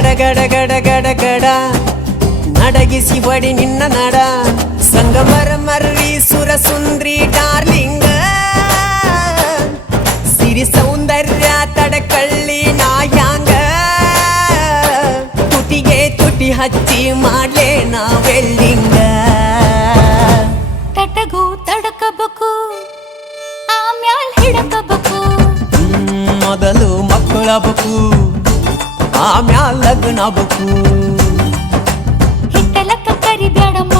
ಗಡ ಗಡ ಗಡ ಗಡ ನಡಗಿಸಿ ಬಡಿ ನಿನ್ನ ನಡ ಸಂಗಮರ ಮರ್ರಿ ಸುರ ಸುಂದ್ರಿ ಡಾರ್ಲಿಂಗ ಸಿರಿ ಸೌಂದರ್ಯ ತಡಕಳ್ಳಿ ನಾಯಾಂಗ ತುಟಿಗೆ ತುಟಿ ಹಚ್ಚಿ ಮಾಡ್ಲೇ ನಾ ವೆಲ್ಲಿಂಗ ತಟಗೂ ತಡಕಬೇಕು ಆಮ್ಯಾಲ್ ಹಿಡಕಬೇಕು ಮೊದಲು ಮಕ್ಕಳಬೇಕು ಆಮ್ಯಾಲ್ ಲಗ್ನಬೇಕು ಹಿಟ್ಟಲಕ್ಕ ಕರಿಬ್ಯಾಡಮ್ಮ